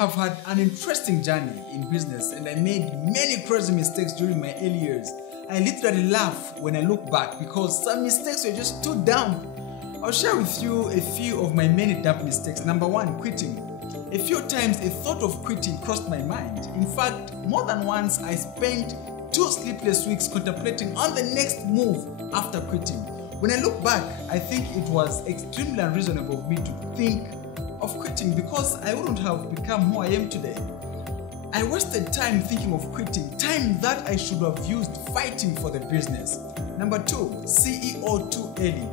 have had an interesting journey in business and I made many crazy mistakes during my early years. I literally laugh when I look back because some mistakes were just too dumb. I'll share with you a few of my many dumb mistakes. Number one, quitting. A few times a thought of quitting crossed my mind. In fact, more than once I spent 2 sleepless weeks contemplating on the next move after quitting. When I look back, I think it was extremely unreasonable of me to think of quitting because I wouldn't have become who I am today. I wasted time thinking of quitting, time that I should have used fighting for the business. Number 2, CEO too early.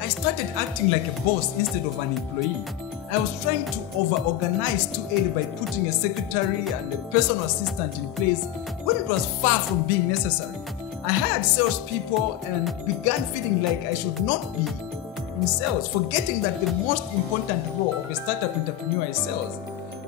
I started acting like a boss instead of an employee. I was trying to over-organize too early by putting a secretary and a personal assistant in place when it was far from being necessary. I hired salespeople and began feeling like I should not be in sales, forgetting that the most important role of a startup entrepreneur is sales.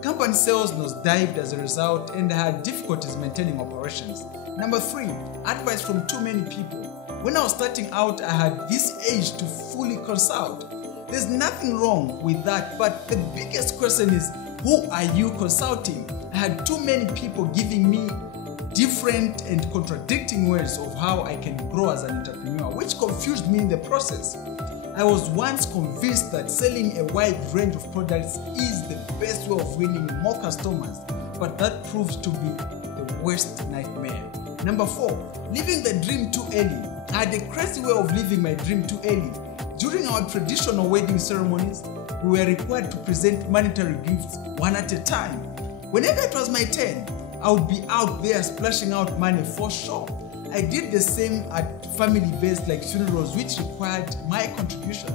Company sales nosedived as a result and I had difficulties maintaining operations. Number 3, advice from too many people. When I was starting out, I had this urge to fully consult. There's nothing wrong with that, but the biggest question is, who are you consulting? I had too many people giving me different and contradicting ways of how I can grow as an entrepreneur, which confused me in the process. I was once convinced that selling a wide range of products is the best way of winning more customers, but that proved to be the worst nightmare. Number 4, living the dream too early. I had a crazy way of living my dream too early. During our traditional wedding ceremonies, we were required to present monetary gifts one at a time. Whenever it was my turn, I would be out there splashing out money for sure. I did the same at family-based like funerals, which required my contribution.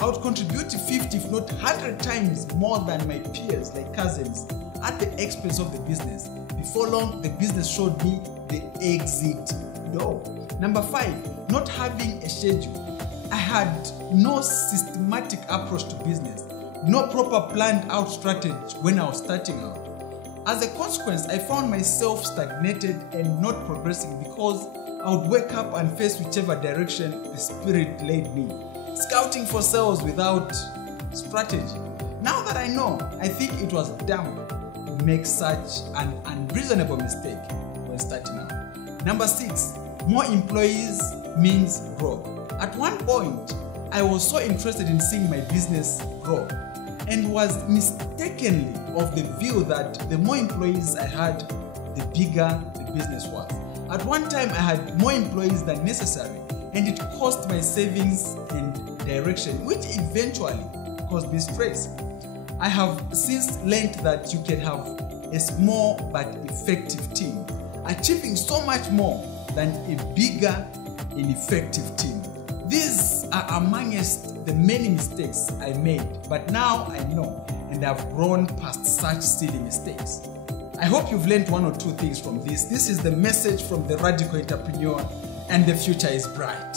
I would contribute 50 if not 100 times more than my peers like cousins at the expense of the business. Before long, the business showed me the exit door. Number 5, not having a schedule. I had no systematic approach to business, no proper planned out strategy when I was starting out. As a consequence, I found myself stagnated and not progressing because I would wake up and face whichever direction the spirit led me, scouting for sales without strategy. Now that I know, I think it was dumb to make such an unreasonable mistake when starting out. Number 6, more employees means growth. At one point, I was so interested in seeing my business grow and was mistakenly of the view that the more employees I had, the bigger the business was. At one time, I had more employees than necessary and it cost my savings and direction, which eventually caused me stress. I have since learned that you can have a small but effective team, achieving so much more than a bigger and effective team. These are amongst the many mistakes I made, but now I know and I've grown past such silly mistakes. I hope you've learned 1 or 2 things from this. This is the message from the radical entrepreneur, and the future is bright.